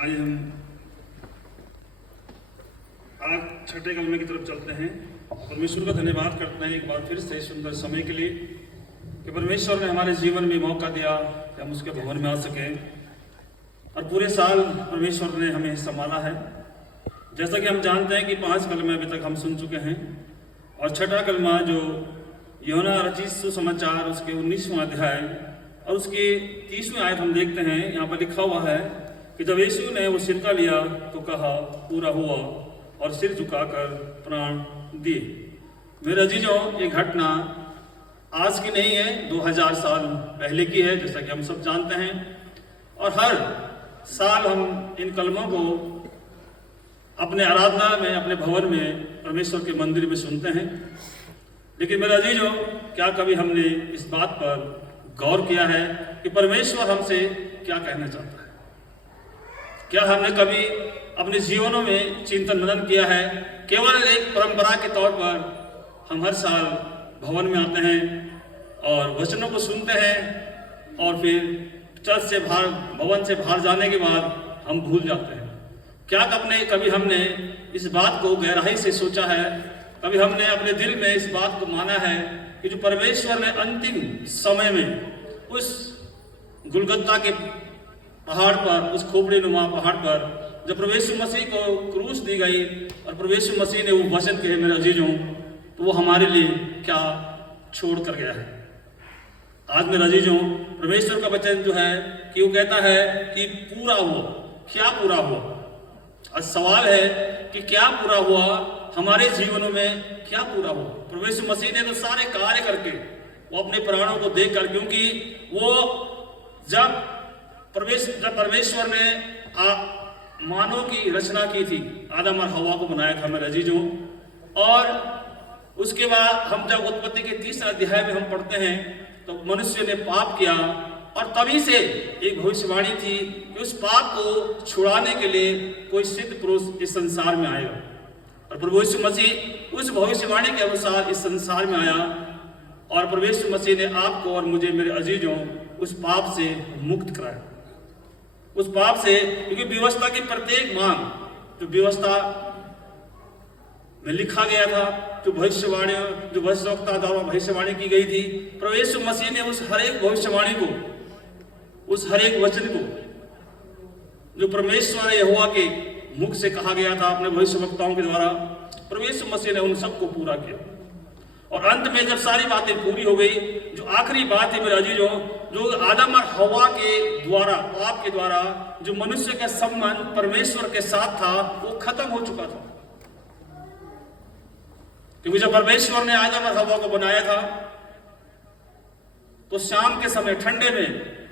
आज हम आज छठे कलमे की तरफ चलते हैं। परमेश्वर का धन्यवाद करते हैं एक बार फिर से सुंदर समय के लिए कि परमेश्वर ने हमारे जीवन में मौका दिया कि हम उसके भवन में आ सकें और पूरे साल परमेश्वर ने हमें संभाला है। जैसा कि हम जानते हैं कि 5 कलमे अभी तक हम सुन चुके हैं और छठा कलमा जो यूहन्ना रचित सुसमाचार उसके 19वां अध्याय और उसके 30वें आयत हम देखते हैं। यहाँ पर लिखा हुआ है कि जब यीशु ने वो सिरका लिया तो कहा पूरा हुआ और सिर झुकाकर प्राण दिए। मेरे अजीजों, ये घटना आज की नहीं है, 2000 साल पहले की है, जैसा कि हम सब जानते हैं। और हर साल हम इन कलमों को अपने आराधना में, अपने भवन में, परमेश्वर के मंदिर में सुनते हैं। लेकिन मेरे अजीजों, क्या कभी हमने इस बात पर गौर किया है कि परमेश्वर हमसे क्या कहना चाहता है? क्या हमने कभी अपने जीवनों में चिंतन मनन किया है? केवल एक परंपरा के तौर पर हम हर साल भवन में आते हैं और वचनों को सुनते हैं और फिर चर्च से बाहर, भवन से बाहर जाने के बाद हम भूल जाते हैं। क्या कभी हमने इस बात को गहराई से सोचा है? कभी हमने अपने दिल में इस बात को माना है कि जो परमेश्वर ने अंतिम समय में उस गुलगुता के पहाड़ पर, उस खोपड़ी नुमा पहाड़ पर, जब प्रभु यीशु मसीह को क्रूस दी गई और प्रभु यीशु मसीह ने वो वचन कहे मेरे अजीजों, तो वो हमारे लिए क्या छोड़ कर गया है? आज मेरे अजीजों, परमेश्वर का वचन जो है कि वो कहता है कि पूरा हुआ। क्या पूरा हुआ? आज सवाल है कि क्या पूरा हुआ हमारे जीवनों में? क्या पूरा हुआ? प्रभु यीशु मसीह ने तो सारे कार्य करके वो अपने प्राणों को देकर, क्योंकि वो जब परमेश्वर ने मानव की रचना की थी, आदम और हवा को बनाया था मेरे अजीजों, और उसके बाद हम जब उत्पत्ति के 30 अध्याय में हम पढ़ते हैं तो मनुष्य ने पाप किया और तभी से एक भविष्यवाणी थी कि उस पाप को छुड़ाने के लिए कोई सिद्ध पुरुष इस संसार में आएगा। और प्रभु यीशु मसीह उस भविष्यवाणी के अनुसार इस संसार में आया और प्रभु यीशु मसीह ने आपको और मुझे मेरे अजीजों उस पाप से मुक्त कराया। उस पाप से, क्योंकि व्यवस्था की प्रत्येक मांग जो व्यवस्था में लिखा गया था, जो भविष्यवाणी, जो भविष्यवक्ता द्वारा भविष्यवाणी की गई थी, प्रभु यीशु मसीह ने उस हर एक भविष्यवाणी को, उस हर एक वचन को जो परमेश्वर यहोवा के मुख से कहा गया था अपने भविष्यवक्ताओं के द्वारा, प्रभु यीशु मसीह ने उन सबको पूरा किया। और अंत में जब सारी बातें पूरी हो गई, जो आखिरी बात है मेरे अजीजों, जो आदम और हवा के द्वारा, पाप के द्वारा जो मनुष्य का संबंध परमेश्वर के साथ था, वो खत्म हो चुका था। क्योंकि जब परमेश्वर ने आदम और हवा को बनाया था तो शाम के समय ठंडे में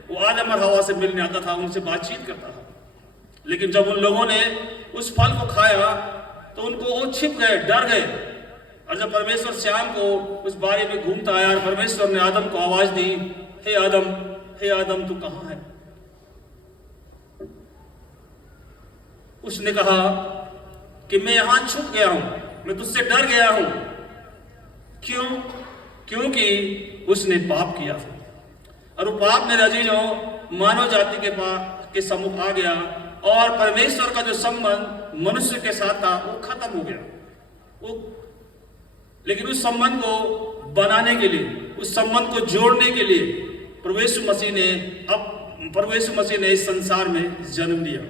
वो आदम और हवा से मिलने आता था, उनसे बातचीत करता था। लेकिन जब उन लोगों ने उस फल को खाया तो उनको वो छिप गए, डर गए। और जब परमेश्वर शाम को उस बारी में घूमता आया और परमेश्वर ने आदम को आवाज दी, हे आदम तू कहां है? उसने कहा कि मैं यहां छुप गया हूं, मैं तुझसे डर गया हूं। क्यों? क्योंकि उसने पाप किया था। और वो पाप मेरे अजीजों मानव जाति के सम्मुख आ गया और परमेश्वर का जो संबंध मनुष्य के साथ था वो खत्म हो गया। लेकिन उस संबंध को बनाने के लिए, उस संबंध को जोड़ने के लिए प्रभु यीशु मसीह ने इस संसार में जन्म लिया।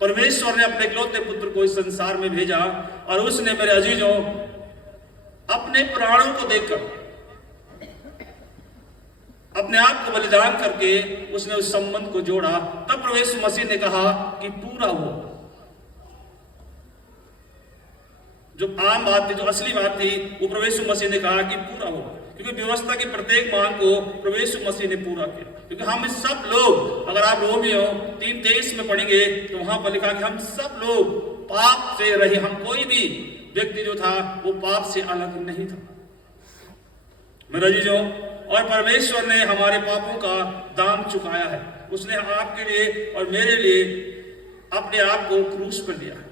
परमेश्वर ने अपने इकलौते पुत्र को इस संसार में भेजा और उसने मेरे अजीजों अपने प्राणों को देकर, अपने आप को बलिदान करके उसने उस संबंध को जोड़ा। तब प्रभु यीशु मसीह ने कहा कि पूरा हुआ। जो आम बात थी, जो असली बात थी, वो प्रभु यीशु मसीह ने कहा कि पूरा हुआ। क्योंकि व्यवस्था की प्रत्येक मांग को प्रभु यीशु मसीह ने पूरा किया। क्योंकि हम सब लोग, अगर आप रोमियो 3:23 में पढ़ेंगे तो वहां पर लिखा कि हम सब लोग पाप से रहे। हम कोई भी व्यक्ति जो था वो पाप से अलग नहीं था मेरे अजीजों। और परमेश्वर ने हमारे पापों का दाम चुकाया है। उसने आपके लिए और मेरे लिए अपने आप को क्रूस पर दिया है।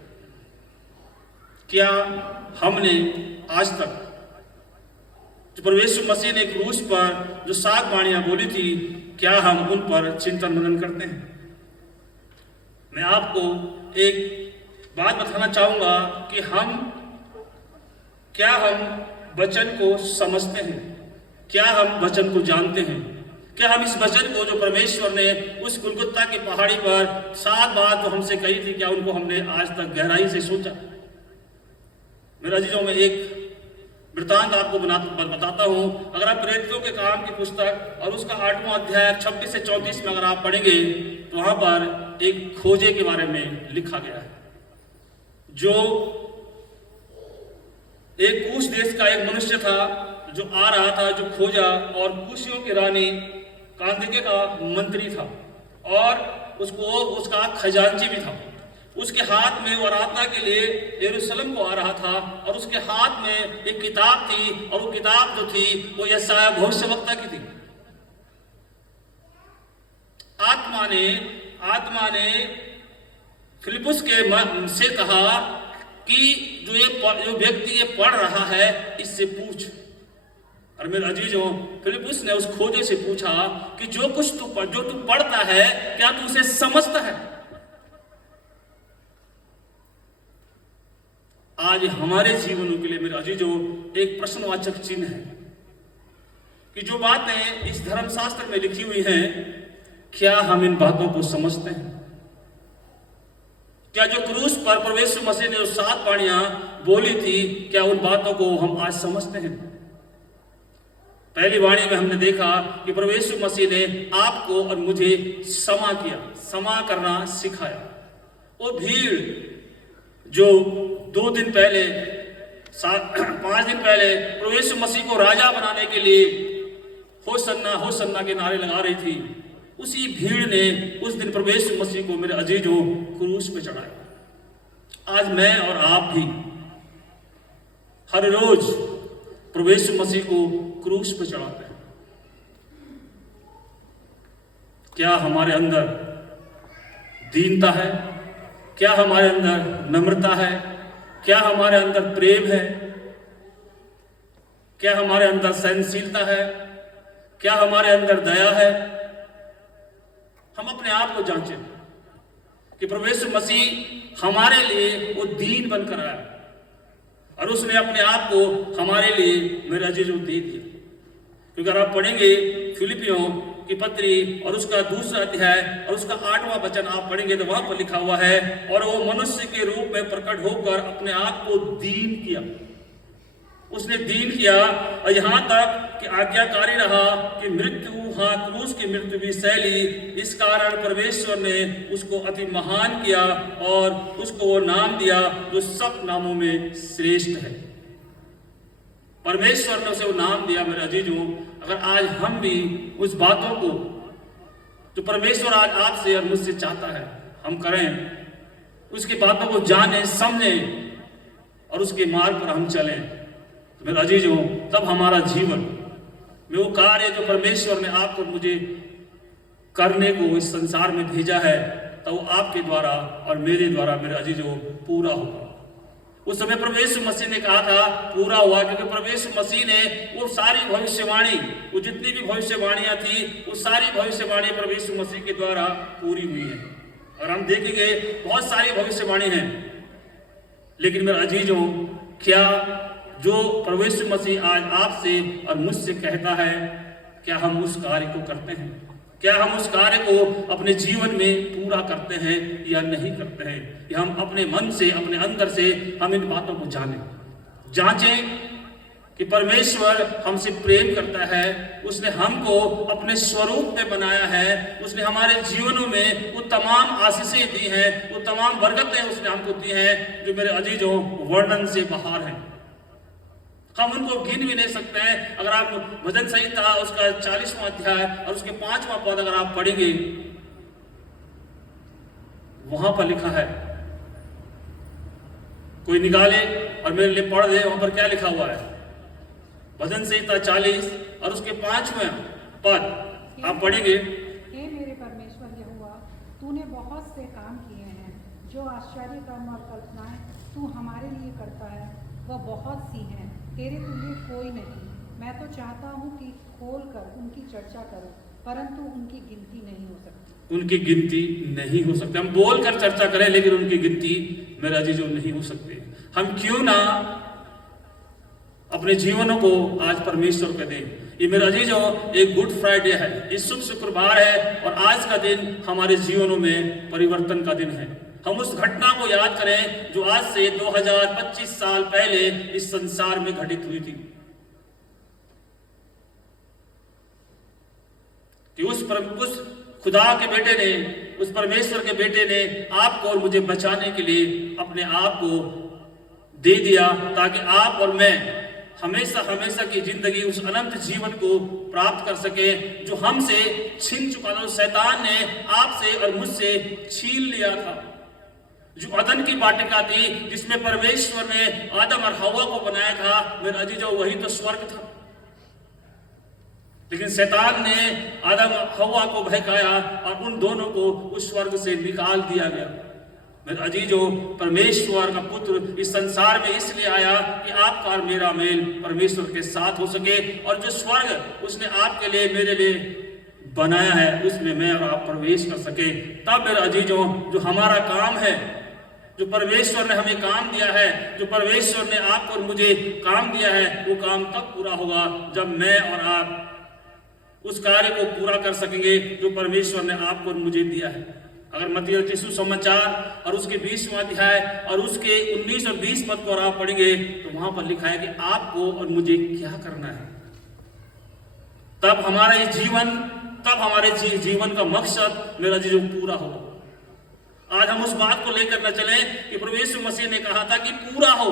क्या हमने आज तक जो प्रभु यीशु मसीह ने क्रूस पर जो 7 वाणियां बोली थी, क्या हम उन पर चिंतन मनन करते हैं? मैं आपको एक बात बताना चाहूंगा कि हम वचन को समझते हैं? क्या हम वचन को जानते हैं? क्या हम इस वचन को जो परमेश्वर ने उस गुलगुता की पहाड़ी पर 7 बात जो हमसे कही थी, क्या उनको हमने आज तक गहराई से सोचा? मेरे अजीजों में एक वृतांत आपको बताता हूं। अगर आप प्रेरितों के काम की पुस्तक और उसका 8वां अध्याय 26 से 34 में अगर आप पढ़ेंगे तो वहां पर एक खोजे के बारे में लिखा गया है, जो एक कूश देश का एक मनुष्य था जो आ रहा था, जो खोजा, और कूशियों की रानी कांतिके का मंत्री था और उसका खजांची भी था। उसके हाथ में वो आराधना के लिए यरूशलेम को आ रहा था और उसके हाथ में एक किताब थी, और वो किताब जो थी वो यशायाह भविष्यवक्ता की थी। आत्मा ने फिलिपुस के मन से कहा कि जो व्यक्ति ये पढ़ रहा है, इससे पूछ। और मेरे अजीजों, फिलिपुस ने उस खोजे से पूछा कि जो तू पढ़ता है, क्या तू उसे समझता है? आज हमारे जीवनों के लिए मेरे अजीजों एक प्रश्नवाचक चिन्ह है कि जो बातें इस धर्मशास्त्र में लिखी हुई हैं, क्या हम इन बातों को समझते हैं? क्या जो क्रूस पर प्रभु यीशु मसीह ने जो 7 वाणियां बोली थी, क्या उन बातों को हम आज समझते हैं? पहली वाणी में हमने देखा कि प्रभु यीशु मसीह ने आपको और मुझे क्षमा करना सिखाया। वो भीड़ जो 2 दिन पहले 5 दिन पहले प्रभु यीशु मसीह को राजा बनाने के लिए होसन्ना के नारे लगा रही थी, उसी भीड़ ने उस दिन प्रभु यीशु मसीह को मेरे अजीजों क्रूस पे चढ़ाया। आज मैं और आप भी हर रोज प्रभु यीशु मसीह को क्रूस पे चढ़ाते हैं। क्या हमारे अंदर दीनता है? क्या हमारे अंदर नम्रता है? क्या हमारे अंदर प्रेम है? क्या हमारे अंदर सहनशीलता है? क्या हमारे अंदर दया है? हम अपने आप को जांचें कि प्रभु यीशु मसीह हमारे लिए वो दीन बनकर आया और उसने अपने आप को हमारे लिए मेरा अजीजों दे दिया। क्योंकि अगर आप पढ़ेंगे फिलिपियों की पत्री और उसका 2रा अध्याय और उसका 8वां वचन आप पढ़ेंगे तो वहां पर लिखा हुआ है, और वो मनुष्य के रूप में प्रकट होकर अपने आप को दीन किया। उसने दीन किया और यहां तक कि आज्ञाकारी रहा कि क्रूस की मृत्यु भी सह ली। इस कारण परमेश्वर ने उसको अति महान किया और उसको वो नाम दिया जो सब नामों में श्रेष्ठ है। परमेश्वर ने उसे वो नाम दिया। मेरे अजीजों, अगर आज हम भी उस बातों को जो परमेश्वर आज आपसे और मुझसे चाहता है हम करें, उसकी बातों को जाने, समझें और उसके मार्ग पर हम चलें, तो मेरे अजीजों, तब हमारा जीवन में वो कार्य जो परमेश्वर ने आपको मुझे करने को इस संसार में भेजा है, तो वो आपके द्वारा और मेरे द्वारा मेरे अजीजों पूरा होगा। उस समय प्रभु यीशु मसीह ने कहा था पूरा हुआ, क्योंकि प्रभु यीशु मसीह ने वो सारी भविष्यवाणी, वो जितनी भी भविष्यवाणियां थी, वो सारी भविष्यवाणी प्रभु यीशु मसीह के द्वारा पूरी हुई है। और हम देखेंगे बहुत सारी भविष्यवाणी हैं, लेकिन मेरे अजीजों, क्या जो प्रभु यीशु मसीह आज आपसे और मुझसे कहता है, क्या हम उस कार्य को करते हैं? क्या हम उस कार्य को अपने जीवन में पूरा करते हैं या नहीं करते हैं? या हम अपने मन से, अपने अंदर से हम इन बातों को जांचें कि परमेश्वर हमसे प्रेम करता है, उसने हमको अपने स्वरूप में बनाया है, उसने हमारे जीवनों में वो तमाम आशीषें दी हैं, वो तमाम बरकतें उसने हमको दी हैं जो मेरे अजीजों वर्णन से बाहर हैं। हम उनको गिन भी नहीं सकते हैं। अगर आप भजन संहिता उसका 40वां अध्याय और उसके 5वां पद अगर आप पढ़ेंगे, वहां पर लिखा है, कोई निकाले और मेरे लिए पढ़ दे, वहां पर क्या लिखा हुआ है? भजन संहिता 40 और उसके 5वें पद आप पढ़ेंगे। हे मेरे परमेश्वर यहोवा, तूने बहुत से काम किए हैं, जो आश्चर्य कर्म और कल्पनाएं तू हमारे लिए करता है वह बहुत सी हैं, तेरे तुल्य कोई नहीं। मैं तो चाहता हूँ कि खोल कर उनकी चर्चा करूँ, परंतु उनकी गिनती नहीं हो सकती। उनकी गिनती नहीं हो सकती। हम बोल कर चर्चा करें लेकिन उनकी गिनती मेरे अजीजों नहीं हो सकती। हम क्यों ना अपने जीवनों को आज परमेश्वर को दें। ये मेरे अजीजों एक गुड फ्राइडे है, ये शुभ शुक्रवार है और आज का दिन हमारे जीवनों में परिवर्तन का दिन है। हम उस घटना को याद करें जो आज से 2025 साल पहले इस संसार में घटित हुई थी कि उस खुदा के बेटे ने, उस परमेश्वर के बेटे ने आपको और मुझे बचाने के लिए अपने आप को दे दिया ताकि आप और मैं हमेशा हमेशा की जिंदगी, उस अनंत जीवन को प्राप्त कर सके जो हमसे छीन चुका था। शैतान ने आपसे और मुझसे छीन लिया था। जो अदन की वाटिका थी जिसमें परमेश्वर ने आदम और हवा को बनाया था, मेरे अजीजों वही तो स्वर्ग था। लेकिन शैतान ने आदम हवा को बहकाया और उन दोनों को उस स्वर्ग से निकाल दिया गया। मेरे अजीजों, परमेश्वर का पुत्र इस संसार में इसलिए आया कि आपका और मेरा मेल परमेश्वर के साथ हो सके और जो स्वर्ग उसने आपके लिए मेरे लिए बनाया है उसमें मैं और आप प्रवेश कर सके। तब मेरे अजीजों, जो हमारा काम है, जो परमेश्वर ने हमें काम दिया है, जो परमेश्वर ने आपको और मुझे काम दिया है, वो काम तब पूरा होगा जब मैं और आप उस कार्य को पूरा कर सकेंगे जो परमेश्वर ने आपको और मुझे दिया है। अगर मत्ती रचित सुसमाचार और उसके 20वां अध्याय और उसके 19 और 20 पद को आप पढ़ेंगे तो वहां पर लिखा है कि आपको और मुझे क्या करना है। तब हमारे जीवन का मकसद मेरा जीवन पूरा होगा। आज हम उस बात को लेकर न चले कि प्रभु यीशु मसीह ने कहा था कि पूरा हो।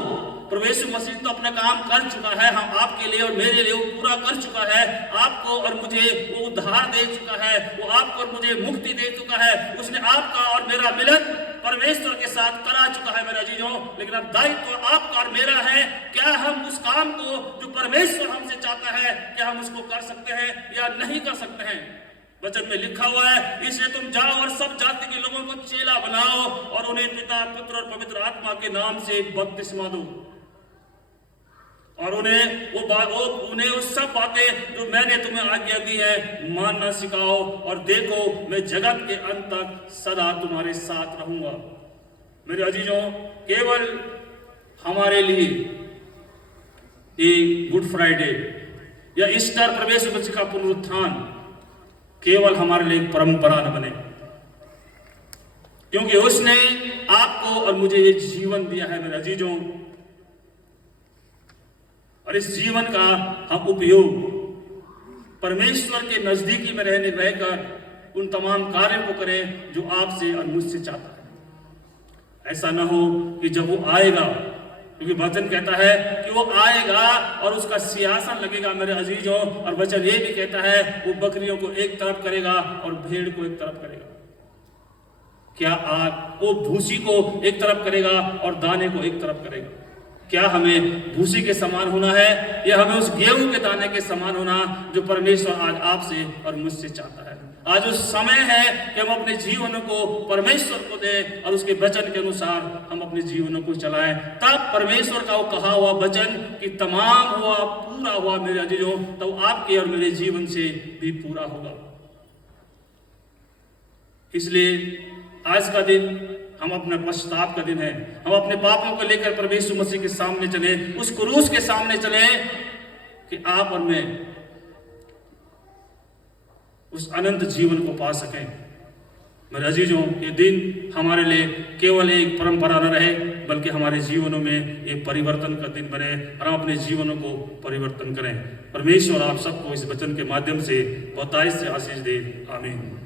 प्रभु यीशु मसीह तो अपना काम कर चुका है, हम आपके लिए और मेरे लिए वो पूरा कर चुका है। आपको और मुझे वो उद्धार दे चुका है, वो आपको और मुझे मुक्ति दे चुका है। उसने आपका और मेरा मिलन परमेश्वर के साथ करा चुका है मेरे अजीजों। लेकिन अब दायित्व आपका और मेरा है, क्या हम उस काम को जो परमेश्वर हमसे चाहता है, क्या हम उसको कर सकते हैं या नहीं कर सकते हैं। वचन में लिखा हुआ है, इसलिए तुम जाओ और सब जाति के लोगों को चेला बनाओ और उन्हें पिता, पुत्र और पवित्र आत्मा के नाम से बपतिस्मा दो और उन्हें उस सब बातें जो मैंने तुम्हें आज्ञा दी है मानना सिखाओ और देखो मैं जगत के अंत तक सदा तुम्हारे साथ रहूंगा। मेरे अजीजों, केवल हमारे लिए ये गुड फ्राइडे या ईस्टर, परमेश्वर मसीह का पुनरुत्थान केवल हमारे लिए परंपरा न बने, क्योंकि उसने आपको और मुझे ये जीवन दिया है मेरे अजीजों। और इस जीवन का हम उपयोग परमेश्वर के नजदीकी में रहकर उन तमाम कार्यों को करें जो आपसे और मुझसे चाहता है। ऐसा न हो कि जब वो आएगा, क्योंकि वचन कहता है कि वो आएगा और उसका सिंहासन लगेगा मेरे अजीजों, और वचन ये भी कहता है वो बकरियों को एक तरफ करेगा और भेड़ को एक तरफ करेगा। क्या आप वो भूसी को एक तरफ करेगा और दाने को एक तरफ करेगा? क्या हमें भूसी के समान होना है या हमें उस गेहूं के दाने के समान होना जो परमेश्वर आज आपसे और मुझसे चाहता है? आज उस समय है कि हम अपने जीवनों को परमेश्वर को दें और उसके वचन के अनुसार हम अपने जीवनों को चलाएं। तब परमेश्वर का वो कहा हुआ वचन कि तमाम हुआ, पूरा हुआ मेरे अजीजों, तब आपके और मेरे जीवन से भी पूरा होगा। इसलिए आज का दिन हम अपने पश्चाताप का दिन है। हम अपने पापों को लेकर परमेश्वर मसीह के सामने चले, उस क्रूस के सामने चले कि आप और मैं उस अनंत जीवन को पा सकें। मेरे अजीजों, ये दिन हमारे लिए केवल एक परंपरा न रहे बल्कि हमारे जीवनों में एक परिवर्तन का दिन बने और हम अपने जीवनों को परिवर्तन करें। परमेश्वर आप सबको इस वचन के माध्यम से बहुतायत से आशीष दे। आमीन।